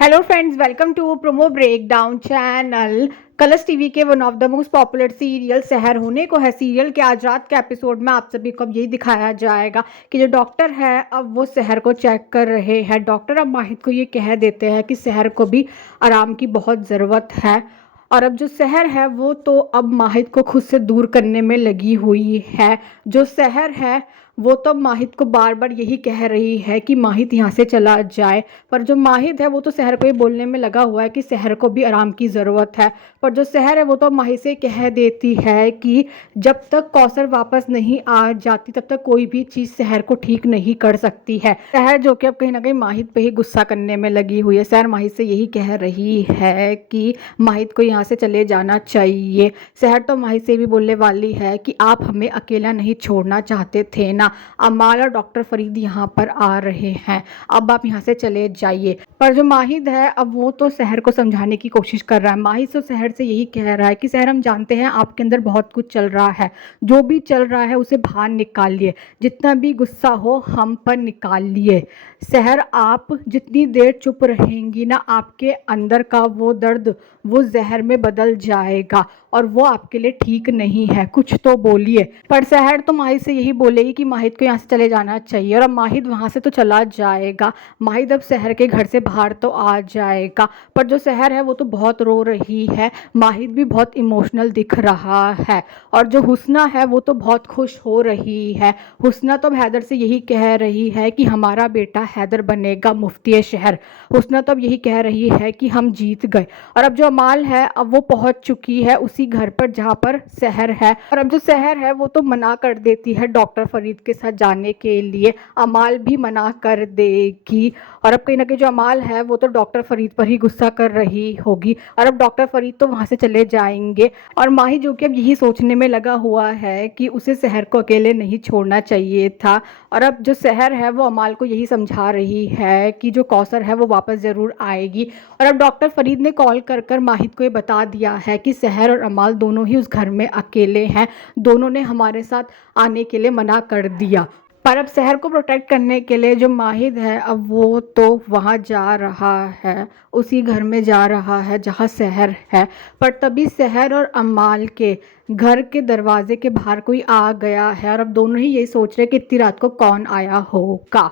Hello friends, welcome to promo breakdown channel. Colors TV के one of the most popular serial शहर होने को है। सीरियल के आज रात के एपिसोड में आप सभी को अब यही दिखाया जाएगा कि जो डॉक्टर है अब वो शहर को चेक कर रहे हैं। डॉक्टर अब माहिद को ये कह देते हैं कि शहर को भी आराम की बहुत ज़रूरत है। और अब जो शहर है वो तो अब माहिद को खुद से दूर करने में लगी हुई है। जो शहर है वो तो माहिद को बार बार यही कह रही है कि माहिद यहाँ से चला जाए, पर जो माहिद है वो तो शहर को ही बोलने में लगा हुआ है कि शहर को भी आराम की ज़रूरत है। पर जो शहर है वो तो माहिद से कह देती है कि जब तक कौसर वापस नहीं आ जाती तब तक कोई भी चीज़ शहर को ठीक नहीं कर सकती है। शहर जो कि अब कहीं ना कहीं माहिद पे ही गुस्सा करने में लगी हुई है। शहर माहिद से यही कह रही है कि माहिद को यहाँ से चले जाना चाहिए। शहर तो माहिद से भी बोलने वाली है कि आप हमें अकेला नहीं छोड़ना चाहते थे ना। अमाल और डॉक्टर फरीद यहाँ पर आ रहे हैं, अब आप यहाँ से चले जाइए। पर जो माहिद है अब वो तो शहर को समझाने की कोशिश कर रहा है। माहिद तो शहर से यही कह रहा है कि शहर, हम जानते हैं आपके अंदर बहुत कुछ चल रहा है, जो भी चल रहा है उसे बाहर निकालिए, जितना भी गुस्सा हो हम पर निकालिए। शहर, आप जितनी देर चुप रहेंगी ना आपके अंदर का वो दर्द वो जहर में बदल जाएगा और वो आपके लिए ठीक नहीं है, कुछ तो बोलिए। पर शहर तो माहिद से यही बोलेगी कि माहिद को यहाँ से चले जाना चाहिए और अब माहिद वहाँ से तो चला जाएगा। माहिद अब शहर के घर से बाहर तो आ जाएगा, पर जो शहर है वो तो बहुत रो रही है। माहिद भी बहुत इमोशनल दिख रहा है और जो हुस्ना है वो तो बहुत खुश हो रही है। हुस्ना तो अब हैदर से यही कह रही है कि हमारा बेटा हैदर बनेगा मुफ्ती शहर। हुस्ना तो अब यही कह रही है कि हम जीत गए। और अब जो अमाल है अब वो पहुंच चुकी है उसी घर पर जहां पर शहर है, और अब जो शहर है वो तो मना कर देती है डॉक्टर फरीद के साथ जाने के लिए। अमाल भी मना कर देगी और अब कहीं ना कहीं जो अमाल है वो तो डॉक्टर फरीद पर ही गुस्सा कर रही होगी और अब डॉक्टर फरीद तो वहां से चले जाएंगे। और माही जो कि अब यही सोचने में लगा हुआ है कि उसे शहर को अकेले नहीं छोड़ना चाहिए था। और अब जो शहर है वो अमाल को यही समझा रही है कि जो कौसर है वो वापस ज़रूर आएगी। और अब डॉक्टर फरीद ने कॉल कर कर माहिद को ये बता दिया है कि शहर और अमाल दोनों ही उस घर में अकेले हैं, दोनों ने हमारे साथ आने के लिए मना कर दिया। पर अब शहर को प्रोटेक्ट करने के लिए जो माहिद है अब वो तो वहाँ जा रहा है, उसी घर में जा रहा है जहाँ शहर है। पर तभी शहर और अमाल के घर के दरवाजे के बाहर कोई आ गया है और अब दोनों ही यही सोच रहे कि इतनी रात को कौन आया होगा।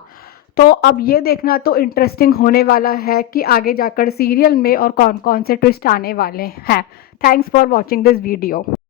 तो अब ये देखना तो इंटरेस्टिंग होने वाला है कि आगे जाकर सीरियल में और कौन कौन से ट्विस्ट आने वाले हैं। Thanks for watching this video.